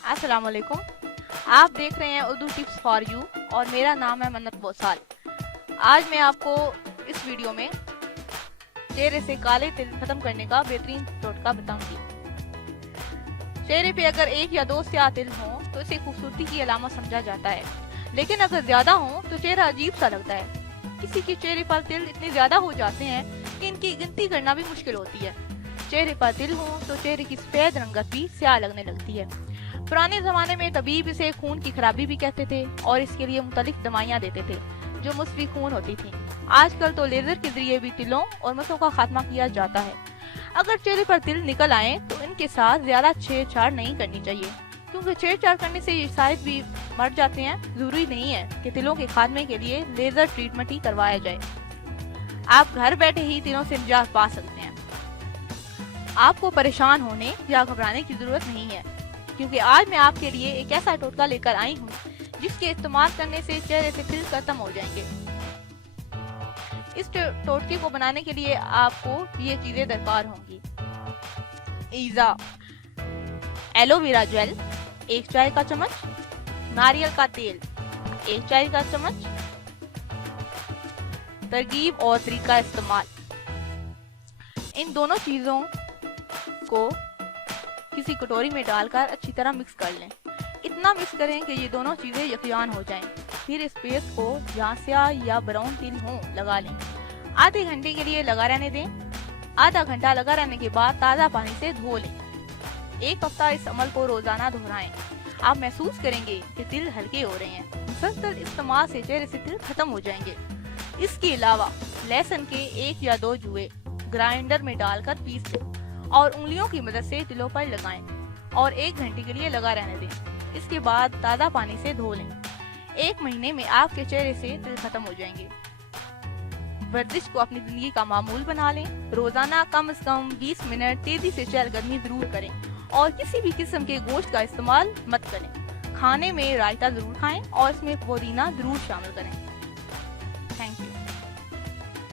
अस्सलाम वालेकुम। आप देख रहे हैं उर्दू टिप्स फॉर यू और मेरा नाम है मन्नत बोसाल। आज मैं आपको इस वीडियो में चेहरे से काले तिल खत्म करने का बेहतरीन टोटका बताऊंगी। चेहरे पे अगर एक या दो स्याह तिल हों तो इसे खूबसूरती की अलामत समझा जाता है, लेकिन अगर ज्यादा हों तो चेहरा अजीब सा लगता है। किसी के चेहरे पर तिल इतने ज्यादा हो जाते हैं कि इनकी गिनती करना भी मुश्किल होती है। चेहरे पर तिल हों तो चेहरे की सफेद रंगत भी स्याह लगने लगती है। पुराने जमाने में तबीब इसे खून की खराबी भी कहते थे और इसके लिए मुख्तलिफ दवाइयाँ देते थे जो मुस्वी खून होती थी। आजकल तो लेजर के जरिए भी तिलों और मसों का खात्मा किया जाता है। अगर चेहरे पर तिल निकल आए तो इनके साथ ज्यादा छेड़छाड़ नहीं करनी चाहिए, क्योंकि छेड़छाड़ करने से ये शायद भी मर जाते हैं। जरूरी नहीं है कि तिलों के खात्मे के लिए लेजर ट्रीटमेंट ही करवाया जाए। आप घर बैठे ही तिलों से निजात पा सकते हैं। आपको परेशान होने या घबराने की जरूरत नहीं है, क्योंकि आज मैं आपके लिए एक ऐसा टोटका लेकर आई हूँ जिसके इस्तेमाल करने से चेहरे से तिल खत्म हो जाएंगे। इस टोटके को बनाने के लिए आपको ये चीजें दरकार होंगी। ईजा एलोवेरा जेल 1 चाय का चम्मच, नारियल का तेल 1 चाय का चम्मच। तरकीब और तरीका इस्तेमाल। इन दोनों चीजों को किसी कटोरी में डालकर अच्छी तरह मिक्स कर लें। इतना मिक्स करें कि ये दोनों चीजें यकजान हो जाएं। फिर इस पेस्ट को जहाँ स्याह या ब्राउन तिल हो लगा लें। आधे घंटे के लिए लगा रहने दें। आधा घंटा लगा रहने के बाद ताज़ा पानी से धो लें। 1 हफ्ता इस अमल को रोजाना दोहराएं। आप महसूस करेंगे कि तिल हल्के हो रहे हैं। मुसलसल इस्तेमाल से चेहरे से तिल खत्म हो जाएंगे। इसके अलावा लहसुन के 1 या 2 जुए ग्राइंडर में डालकर पीस लें और उंगलियों की मदद से तिलों पर लगाएं और 1 घंटे के लिए लगा रहने दें। इसके बाद ताज़ा पानी से धो लें। 1 महीने में आपके चेहरे से तिल खत्म हो जाएंगे। वर्जिश को अपनी जिंदगी का मामूल बना लें। रोजाना कम से कम 20 मिनट तेजी से चहलकदमी जरूर करें और किसी भी किस्म के गोश्त का इस्तेमाल मत करें। खाने में रायता जरूर खाएं और इसमें पुदीना जरूर शामिल करें। Thank you.